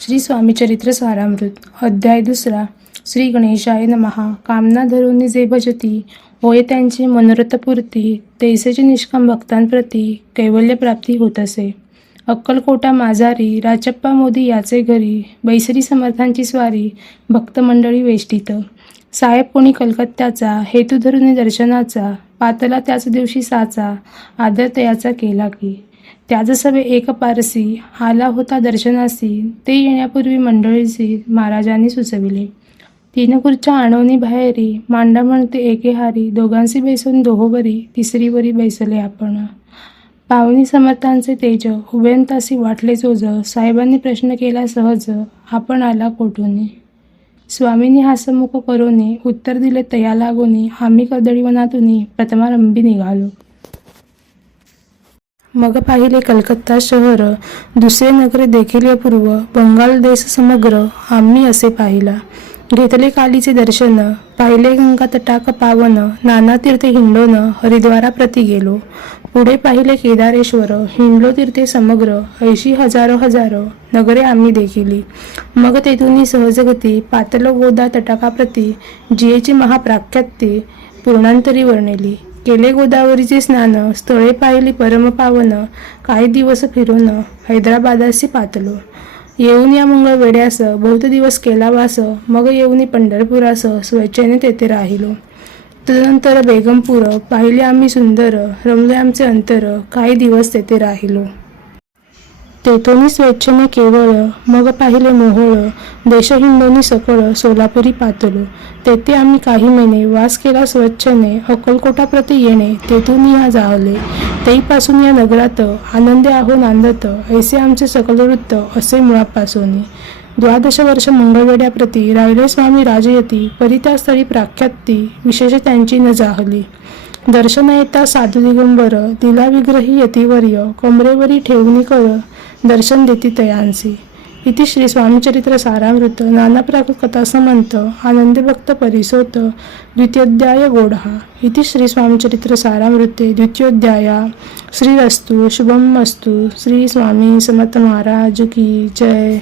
श्री स्वामी चरित्र सारामृत अध्याय दुसरा. श्री गणेशाय नमहा कामना धरून जे भजती होय त्यांची मनोरथपूर्ती तैसेचे निष्काम भक्तांप्रती कैवल्यप्राप्ती होत असे. अक्कलकोटा माझारी राजप्पा मोदी याचे घरी बैसरी समर्थांची स्वारी भक्तमंडळी वेष्टीत. साहेब कोणी कलकत्त्याचा हेतू धरून दर्शनाचा पातला त्याच दिवशी साचा आदर तयाचा केला की. त्याजसवे एक पारसी आला होता दर्शनासी ते येण्यापूर्वी मंडळीसी महाराजांनी सुचविले. तीन खुर्च्या आणवणी बाहेरी मांडा म्हणते एकेहारी दोघांशी बैसून दोहोबरी तिसरीवरी बैसले आपण. पावनी समर्थांचे तेज उभयंतासी वाटले जोज साहेबांनी प्रश्न केला सहज आपण आला कोठून? स्वामींनी हासमुख करोने उत्तर दिले तया लागोनी आम्ही कदळीवनातून प्रथमारंभी निघालो. मग पाहिले कलकत्ता शहर दुसरे नगरे देखील पूर्व बंगाल देश समग्र आम्ही असे पाहिला. घेतले कालीचे दर्शन पाहिले गंगा तटाक पावन नाना तीर्थ हिंडोन हरिद्वाराप्रती गेलो. पुढे पाहिले केदारेश्वर हिंडलो तीर्थे समग्र ऐशी हजारो हजारो नगरे आम्ही देखिली. मग तेथून सहजगती पातल गोदा तटाकाप्रती जियेची महाप्राख्याती पूर्णांतरी वर्णिली. केले गोदावरीचे स्नान स्थळे पाहिली परमपावन काही दिवस फिरून हैदराबादासी पातलो. येऊन या मंगळ वेड्यास बहुत दिवस केला वास मग येऊन पंढरपुरास स्वेच्छेने तेथे राहिलो. तदनंतर बेगमपूर पाहिले आम्ही सुंदर रमले आमचे अंतर काही दिवस तेथे राहिलो. तेथोनी स्वेच्छेने केवळ मग पाहिले मोहोळ देशहिंदोनी सकळ सोलापुरी पातलो तेथे आम्ही काही महिने वास केला स्वच्छने अक्कलकोटाप्रती येणे तेथून या जाहले. तेईपासून या नगरात आनंदे आहो नांदत ऐसे आमचे सकल वृत्त असे मुळापासून. द्वादश वर्ष मंगळवेड्याप्रती राहिले स्वामी राजयती परी त्या स्थळी प्राख्याती विशेष त्यांची न जाहली. दर्शन येता साधू दिगंबर दिला विग्रही यतिवर्य कमरेवरी ठेवणी कर दर्शन देती तयांसी इति श्री स्वामीचरित्र सारामृत नाना कथा समंत आनंदभक्त परिसोत द्वितीयोध्याय गोढा इति श्री स्वामीचरित्र सारामृते द्वितीयोध्याया श्रीरस्तु शुभम अस्तु श्री स्वामी समर्थ महाराज की जय.